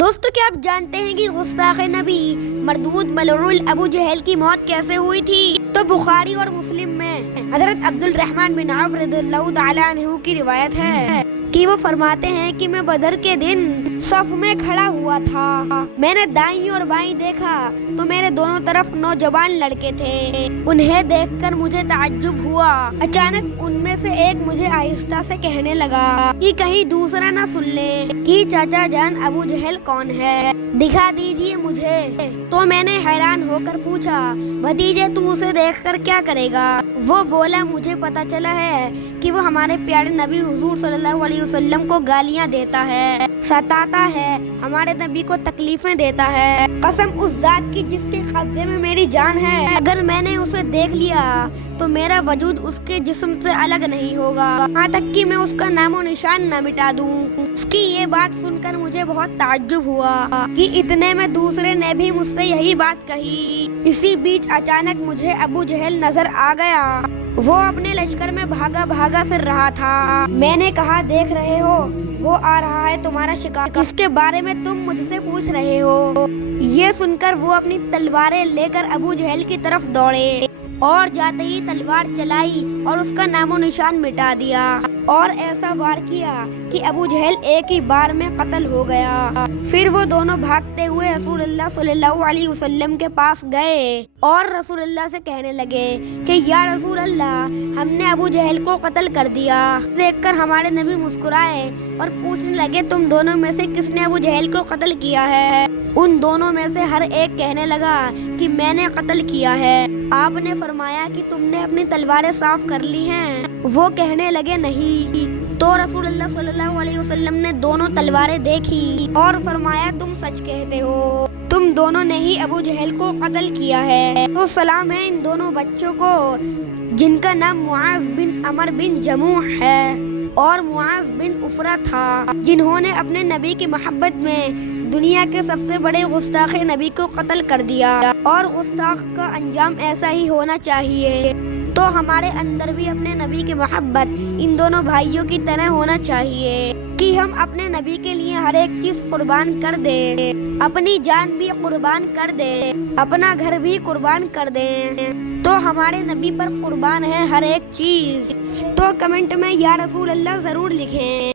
دوستو کیا آپ جانتے ہیں کہ غستاخ نبی مردود ملعون ابو جہل کی موت کیسے ہوئی تھی؟ تو بخاری اور مسلم میں حضرت عبد الرحمن بن عوف رضی اللہ تعالی عنہ کی روایت ہے کہ وہ فرماتے ہیں کہ میں بدر کے دن صف میں کھڑا ہوا تھا، میں نے دائیں اور بائیں دیکھا تو میرے دونوں طرف نوجوان لڑکے تھے، انہیں دیکھ کر مجھے تعجب ہوا۔ اچانک ان میں سے ایک مجھے آہستہ سے کہنے لگا کہ کہیں دوسرا نہ سن لے کہ چاچا جان ابو جہل کون ہے، دکھا دیجئے مجھے۔ تو میں نے حیران ہو کر پوچھا، بھتیجے تو اسے دیکھ کر کیا کرے گا؟ وہ بولا، مجھے پتا چلا ہے کہ وہ ہمارے پیارے نبی حضور صلی اللہ علیہ وسلم کو گالیاں دیتا ہے، ستاتا ہے، ہمارے نبی کو تکلیفیں دیتا ہے، قسم اس ذات کی جس کے قبضے میں میری جان ہے، اگر میں نے اسے دیکھ لیا تو میرا وجود اس کے جسم سے الگ نہیں ہوگا، یہاں تک کہ میں اس کا نام و نشان نہ مٹا دوں۔ اس کی یہ بات سن کر مجھے بہت تعجب ہوا کہ اتنے میں دوسرے نے بھی مجھ سے یہی بات کہی۔ اسی بیچ اچانک مجھے ابو جہل نظر آ گیا، وہ اپنے لشکر میں بھاگا بھاگا پھر رہا تھا۔ میں نے کہا، دیکھ رہے ہو وہ آ رہا ہے تمہارا شکار، کس کے بارے میں تم مجھ سے پوچھ رہے ہو؟ یہ سن کر وہ اپنی تلواریں لے کر ابو جہل کی طرف دوڑے اور جاتے ہی تلوار چلائی اور اس کا نام و نشان مٹا دیا اور ایسا وار کیا کہ ابو جہل ایک ہی بار میں قتل ہو گیا۔ پھر وہ دونوں بھاگتے ہوئے رسول اللہ صلی اللہ علیہ وسلم کے پاس گئے اور رسول اللہ سے کہنے لگے کہ یا رسول اللہ، ہم نے ابو جہل کو قتل کر دیا۔ دیکھ کر ہمارے نبی مسکرائے اور پوچھنے لگے، تم دونوں میں سے کس نے ابو جہل کو قتل کیا ہے؟ ان دونوں میں سے ہر ایک کہنے لگا کہ میں نے قتل کیا ہے۔ آپ نے فرمایا کہ تم نے اپنی تلواریں صاف کر لی ہیں؟ وہ کہنے لگے نہیں۔ تو رسول اللہ صلی اللہ علیہ وسلم نے دونوں تلواریں دیکھی اور فرمایا، تم سچ کہتے ہو، تم دونوں نے ہی ابو جہل کو قتل کیا ہے۔ تو سلام ہے ان دونوں بچوں کو جن کا نام معاذ بن عمر بن جموح ہے اور معاذ بن عفرہ تھا، جنہوں نے اپنے نبی کی محبت میں دنیا کے سب سے بڑے گستاخ نبی کو قتل کر دیا، اور گستاخ کا انجام ایسا ہی ہونا چاہیے۔ تو ہمارے اندر بھی اپنے نبی کی محبت ان دونوں بھائیوں کی طرح ہونا چاہیے کہ ہم اپنے نبی کے لیے ہر ایک چیز قربان کر دیں، اپنی جان بھی قربان کر دیں، اپنا گھر بھی قربان کر دیں، تو ہمارے نبی پر قربان ہے ہر ایک چیز۔ تو کمنٹ میں یا رسول اللہ ضرور لکھیں۔